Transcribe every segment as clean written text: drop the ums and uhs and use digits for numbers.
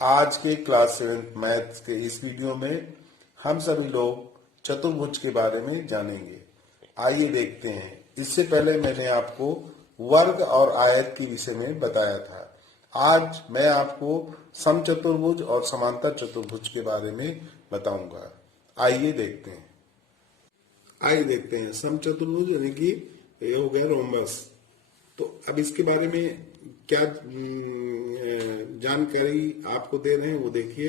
आज के class 7 maths के इस वीडियो में हम सभी लोग चतुर्भुज के बारे में जानेंगे। आइए देखते हैं। इससे पहले मैंने आपको वर्ग और आयत के विषय में बताया था। आज मैं आपको समचतुर्भुज और समांतर चतुर्भुज के बारे में बताऊंगा। आइए देखते हैं समचतुर्भुज यानी कि ये हो गया रोमबस। तो अब इसके बारे में क्या जानकारी आपको दे रहे हैं वो देखिए।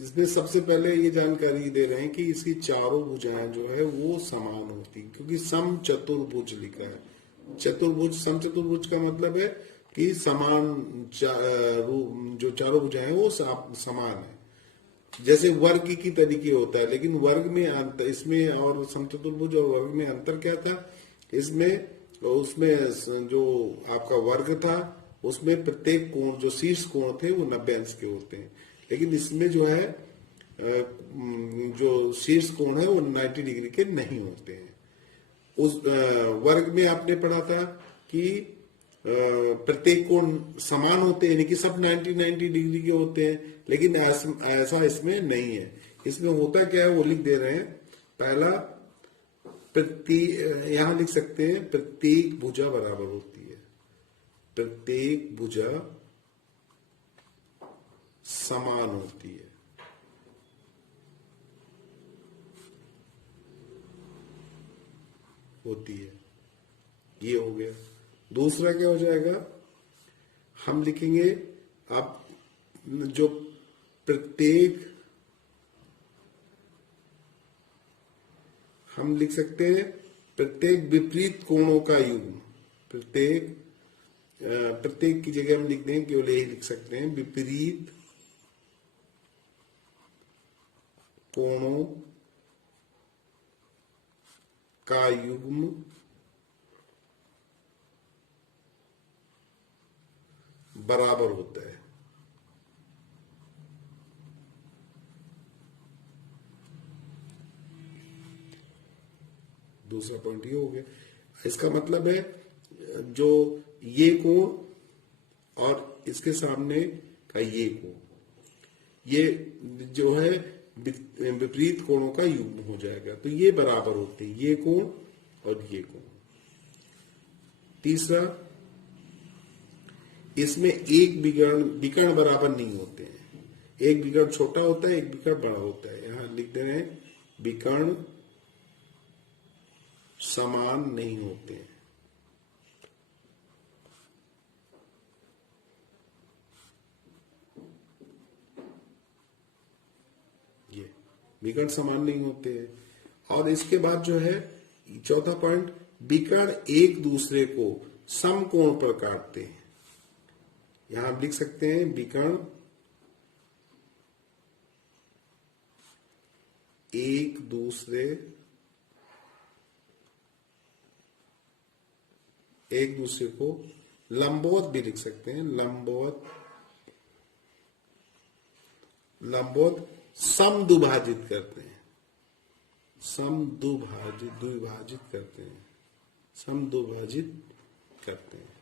इसमें सबसे पहले ये जानकारी दे रहे हैं कि इसकी चारों भुजाएं जो है वो समान होती, क्योंकि सम चतुर्भुज लिखा है। चतुर्भुज, सम चतुर्भुज का मतलब है कि समान जो चारों भुजाएं हैं वो समान है। जैसे वर्ग की तरीके होता है, लेकिन वर्ग में अंतर, इसमें और समचतुर्भुज और वर्ग में अंतर क्या था? उसमें जो आपका वर्ग था उसमें प्रत्येक कोण, जो शीर्ष कोण थे वो 90 अंश के होते हैं, लेकिन इसमें जो है जो शीर्ष कोण है वो 90 डिग्री के नहीं होते हैं। उस वर्ग में आपने पढ़ा था कि प्रत्येक कोण समान होते हैं, यानी कि सब 90 डिग्री के होते हैं, लेकिन ऐसा इसमें नहीं है। इसमें होता क्या है वो लिख दे रहे हैं। पहला, यहां लिख सकते हैं प्रत्येक भुजा बराबर होती है, प्रत्येक भुजा समान होती है। ये हो गया। दूसरा क्या हो जाएगा? हम लिखेंगे अब जो प्रत्येक, हम लिख सकते हैं प्रत्येक विपरीत कोणों का युग्म। प्रत्येक की जगह हम लिख दें, केवल यही लिख सकते हैं विपरीत कोणों का युग्म बराबर होता है। दूसरा पॉइंट ये हो गया। इसका मतलब है जो ये कोण और इसके सामने का ये कोण, ये जो है विपरीत कोणों का युग्म हो जाएगा, तो ये बराबर होते हैं, ये कोण और ये कोण। तीसरा, इसमें एक विकर्ण बराबर नहीं होते हैं। एक विकर्ण छोटा होता है, एक विकर्ण बड़ा होता है। यहां लिख दे रहे हैं विकर्ण समान नहीं होते हैं। ये विकर्ण समान नहीं होते हैं। और इसके बाद जो है चौथा पॉइंट, विकर्ण एक दूसरे को समकोण पर काटते हैं। यहां आप लिख सकते हैं विकर्ण एक दूसरे को लंबवत भी लिख सकते हैं। लंबवत समदुभाजित करते हैं, द्विभाजित करते हैं, समदुभाजित करते हैं।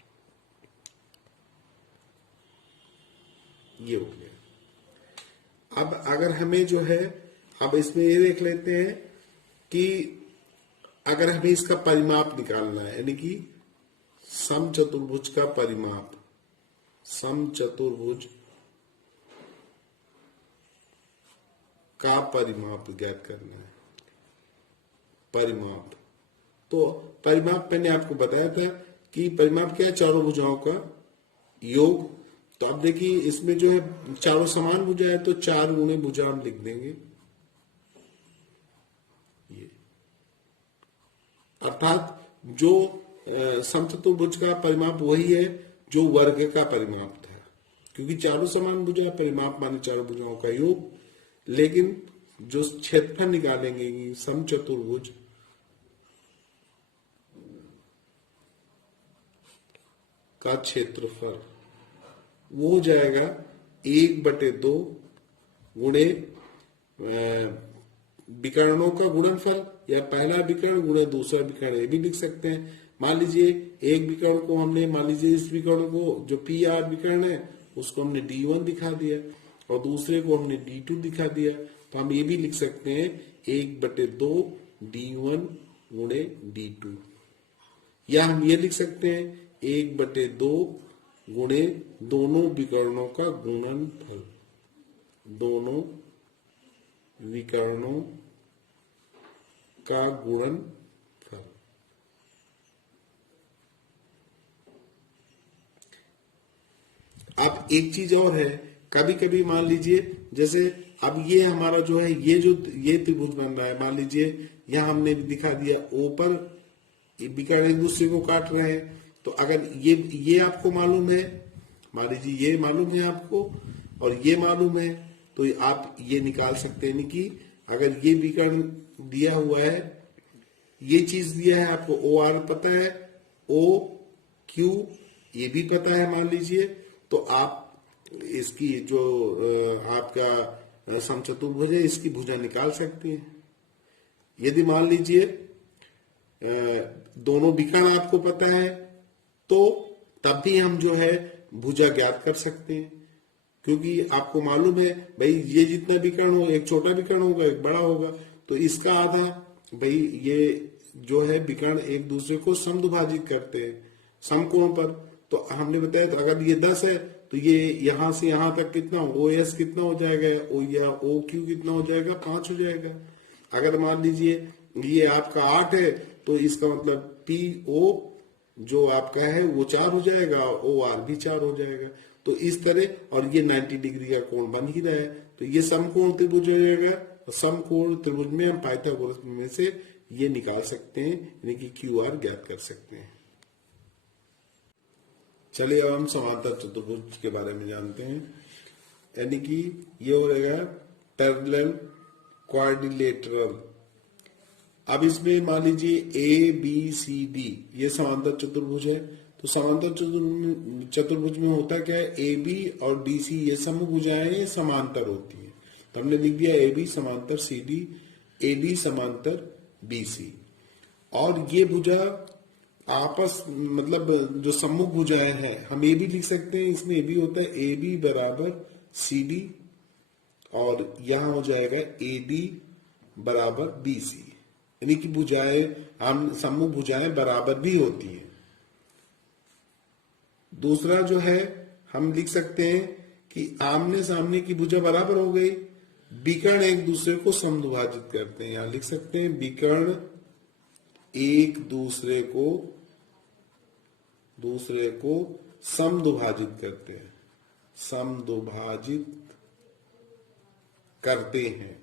ये हो गया। अब अगर हमें जो है, अब इसमें ये देख लेते हैं कि अगर हमें इसका परिमाप निकालना है, यानी कि समचतुर्भुज का परिमाप, समचतुर्भुज का परिमाप ज्ञात करना है। परिमाप, तो परिमाप मैंने आपको बताया था कि परिमाप क्या है? चारों भुजाओं का योग। तो अब देखिए इसमें जो है चारों समान भुजा है, तो 4 गुणे भुजा हम लिख देंगे। ये अर्थात जो समचतुर्भुज का परिमाप वही है जो वर्ग का परिमाप था, क्योंकि चारों समान भुजा, परिमाप माने चारों भुजाओं का योग। लेकिन जो क्षेत्रफल निकालेंगे कि समचतुर्भुज का क्षेत्रफल, वो हो जाएगा 1/2 गुणे विकर्णों का गुणनफल, या पहला विकर्ण गुणे दूसरा विकर्ण, ये भी लिख सकते हैं। मान लीजिए एक विकर्ण को हमने, मान लीजिए इस विकर्ण को जो PR विकर्ण है उसको हमने D1 दिखा दिया, और दूसरे को हमने D2 दिखा दिया, तो हम ये भी लिख सकते हैं 1/2 D1 गुणे D2, या हम ये लिख सकते हैं 1/2 गुणे दोनों विकर्णों का गुणनफल, दोनों विकर्णों का गुणनफल। अब एक चीज और है, कभी कभी मान लीजिए जैसे अब ये हमारा जो है ये त्रिभुज बन रहा है, मान लीजिए यहां हमने दिखा दिया O पर विकर्ण एक दूसरे को काट रहे हैं, तो अगर ये आपको मालूम है, मान लीजिए ये मालूम है आपको और ये मालूम है, तो आप ये निकाल सकते हैं कि अगर ये विकर्ण दिया हुआ है, ये चीज दिया है आपको, OR पता है, OQ ये भी पता है मान लीजिए, तो आप इसकी जो आपका समचतुर्भुज है इसकी भुजा निकाल सकते हैं। यदि मान लीजिए दोनों विकर्ण आपको पता है, तो तब भी हम जो है भुजा ज्ञात कर सकते हैं, क्योंकि आपको मालूम है भाई ये जितना विकर्ण हो, एक छोटा विकर्ण होगा एक बड़ा होगा, तो इसका आधा, भाई ये जो है विकर्ण एक दूसरे को समद्विभाजित करते हैं समकोण पर। तो हमने बताया, तो अगर ये 10 है तो ये यहां से यहां तक कितना OS कितना हो जाएगा, या OQ कितना हो जाएगा, 5 हो जाएगा। अगर मान लीजिए ये आपका 8 है, तो इसका मतलब PO जो आपका है वो 4 हो जाएगा, OR भी 4 हो जाएगा। तो इस तरह, और ये 90 डिग्री का कोण बन ही रहा है, तो ये समकोण त्रिभुज हो जाएगा। समकोण त्रिभुज में हम पाइथागोरस में से ये निकाल सकते हैं, यानी कि QR ज्ञात कर सकते हैं। चलिए अब हम समांतर चतुर्भुज के बारे में जानते हैं, यानी कि ये हो रहेगा पैरेलल क्वाड्रिलेटरल। अब इसमें मान लीजिए ABCD ये समांतर चतुर्भुज है, तो समांतर चतुर्भुज में होता क्या है, AB और DC ये समूह भुजाएं ये समांतर होती है, तो हमने लिख दिया AB समांतर CD, AD समांतर BC। और ये भुजा आपस मतलब जो सम्मुख भुजाएं हैं, हम ये भी लिख सकते हैं, इसमें ये भी होता है AB बराबर CD, और यहां हो जाएगा AD बराबर BC, यानी कि भुजाएं हम सम्मुख भुजाएं बराबर भी होती है। दूसरा जो है हम लिख सकते हैं कि आमने सामने की भुजा बराबर हो गई, विकर्ण एक दूसरे को समद्विभाजित करते हैं, यहां लिख सकते हैं विकर्ण एक दूसरे को समद्विभाजित करते हैं, समद्विभाजित करते हैं,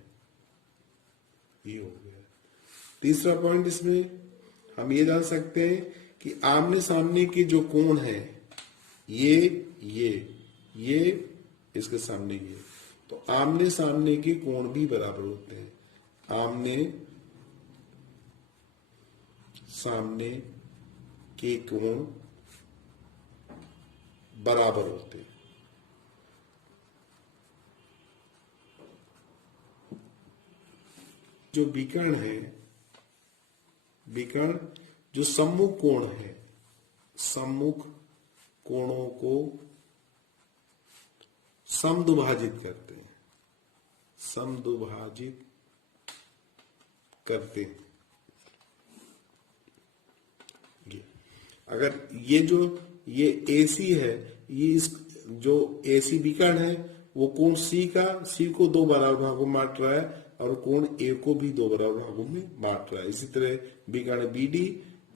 ये हो गया। तीसरा पॉइंट इसमें हम ये जान सकते हैं कि आमने सामने के जो कोण है, ये इसके सामने ये, तो आमने सामने के कोण भी बराबर होते हैं, आमने सामने के कोण बराबर होते हैं। जो विकर्ण है, विकर्ण जो सम्मुख कोण है, सम्मुख कोणों को समद्विभाजित करते हैं, समद्विभाजित करते हैं। अगर ये AC है, ये इस जो AC विकर्ण है वो कोण C को 2 बराबर भागों में बांट रहा है, और कोण A को भी 2 बराबर भागों में बांट रहा है। इसी तरह विकर्ण BD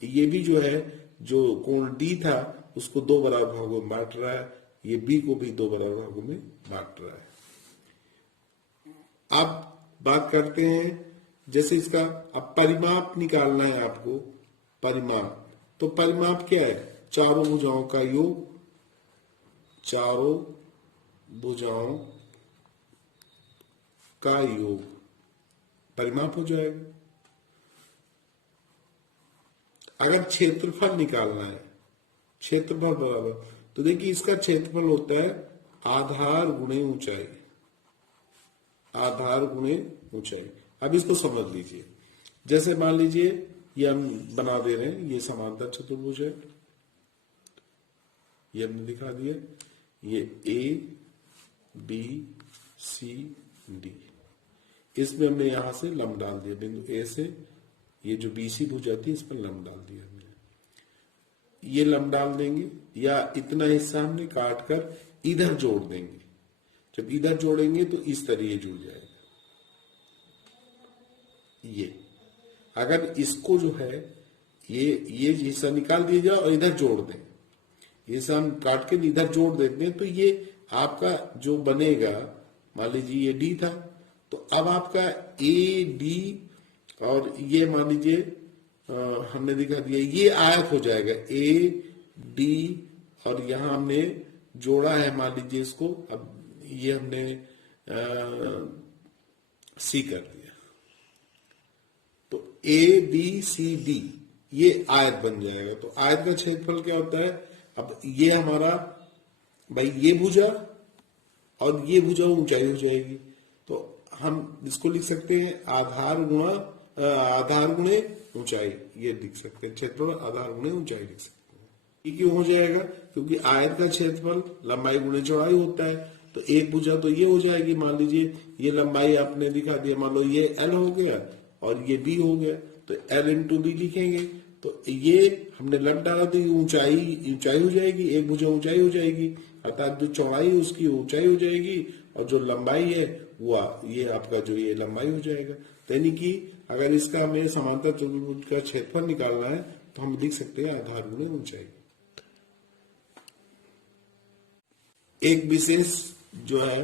ये भी जो है, जो कोण D था उसको 2 बराबर भागों में बांट रहा है, ये B को भी 2 बराबर भागों में बांट रहा है। अब बात करते हैं, जैसे इसका अब परिमाप निकालना है आपको, परिमाप, तो परिमाप क्या है, चारों भुजाओं का योग, चारों भुजाओं का योग परिमाप हो जाएगा। अगर क्षेत्रफल निकालना है, क्षेत्रफल बराबर, तो देखिए इसका क्षेत्रफल होता है आधार गुणे ऊंचाई, आधार गुणे ऊंचाई। अब इसको समझ लीजिए, जैसे मान लीजिए ये हम बना दे रहे हैं, ये समांतर चतुर्भुज है, ये हमने दिखा दिया, ये A B सी डी। इसमें हमने यहां से लंब डाल दिया, बिंदु ए से ये जो बीसी भुज आती है इस पर लंब डाल दिया हमने। ये लंब डाल देंगे या इतना हिस्सा हमने काट कर इधर जोड़ देंगे। जब इधर जोड़ेंगे तो इस तरह ये जुड़ जाएगा। ये अगर इसको जो है ये हिस्सा निकाल दिया जाए और इधर जोड़ दें, ये हिस्सा हम काट के इधर जोड़ देते हैं तो ये आपका जो बनेगा, मान लीजिए ये डी था, तो अब आपका ए डी और ये मान लीजिए हमने दिखा दिया, ये आयत हो जाएगा ए डी और यहां हमने जोड़ा है मान लीजिए इसको, अब ये हमने सी कर दिया, तो ए बी सी डी ये आयत बन जाएगा। तो आयत का क्षेत्रफल क्या होता है, अब ये हमारा भाई ये भुजा और ये भुजा ऊंचाई हो जाएगी, तो हम इसको लिख सकते हैं आधार गुणे ऊंचाई, ये लिख सकते हैं क्षेत्रफल आधार गुणे ऊंचाई लिख सकते हैं। ये क्यों हो जाएगा, क्योंकि आयत का क्षेत्रफल लंबाई गुणे चौड़ाई होता है, तो एक भुजा तो ये हो जाएगी, मान लीजिए ये लंबाई आपने दिखा दिया, मान लो ये एल हो गया और ये बी हो गया, तो एल इंटू बी लिखेंगे, तो ये हमने लंब डाला तो ऊंचाई हो जाएगी, एक भुजा ऊंचाई हो जाएगी, अर्थात जो चौड़ाई है उसकी ऊंचाई हो जाएगी और जो लंबाई है वो ये आपका जो ये लंबाई हो जाएगा। तो यानी कि अगर इसका हमें समांतर चतुर्भुज का क्षेत्रफल निकालना है तो हम लिख सकते हैं आधार गुणे ऊंचाई। एक विशेष जो है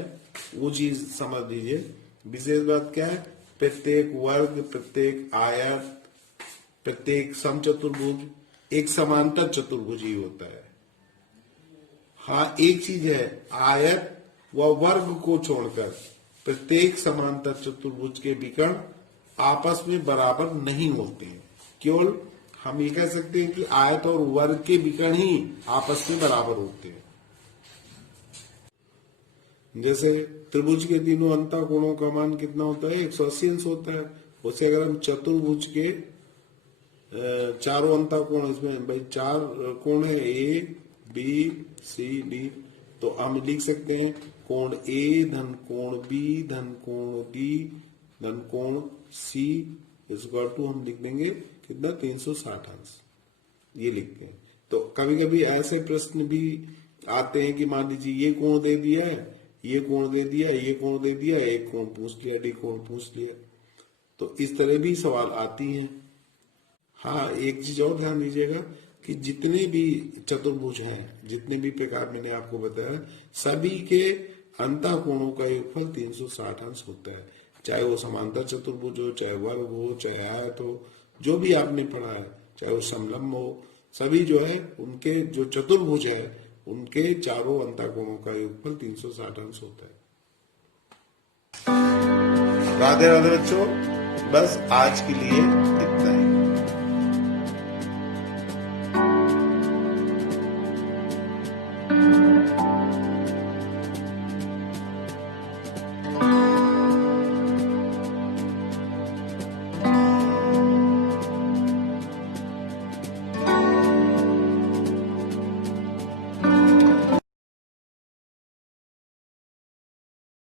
वो चीज समझ लीजिए, विशेष बात क्या है, प्रत्येक वर्ग, प्रत्येक आयत, प्रत्येक समचतुर्भुज एक समांतर चतुर्भुज ही होता है। हाँ एक चीज है, आयत व वर्ग को छोड़कर प्रत्येक समांतर चतुर्भुज के विकर्ण आपस में बराबर नहीं होते हैं। केवल हम ये कह सकते हैं कि आयत और वर्ग के विकर्ण ही आपस में बराबर होते हैं। जैसे त्रिभुज के तीनों अंतःकोणों का मान कितना होता है, 180 अंश होता है। उसे अगर हम चतुर्भुज के चारों अंतःकोण, इसमें भाई चार कोण है ए बी सी डी, तो हम लिख सकते हैं कोण ए धन कोण बी धन कोण डी धन कोण सी इक्वल टू हम लिख देंगे कितना 360 अंश, ये लिखते हैं। तो कभी कभी ऐसे प्रश्न भी आते हैं कि मान लीजिए ये कोण दे दिया है, ये कोण दे दिया, ये कोण दे दिया, एक कोण पूछ लिया, डी कोण पूछ लिया, तो इस तरह भी सवाल आती हैं। हाँ एक चीज और ध्यान दीजिएगा कि जितने भी चतुर्भुज हैं, जितने भी प्रकार मैंने आपको बताया, सभी के अंतःकोणों का योगफल 360 अंश होता है, चाहे वो समांतर चतुर्भुज हो, चाहे वर्ग हो, चाहे आयत हो, जो भी आपने पढ़ा है, चाहे वो समलंब हो, सभी जो है उनके जो चतुर्भुज है उनके चारों अंतःकोणों का योगफल 360 अंश होता है। राधे राधे बच्चों, बस आज के लिए इतना ही।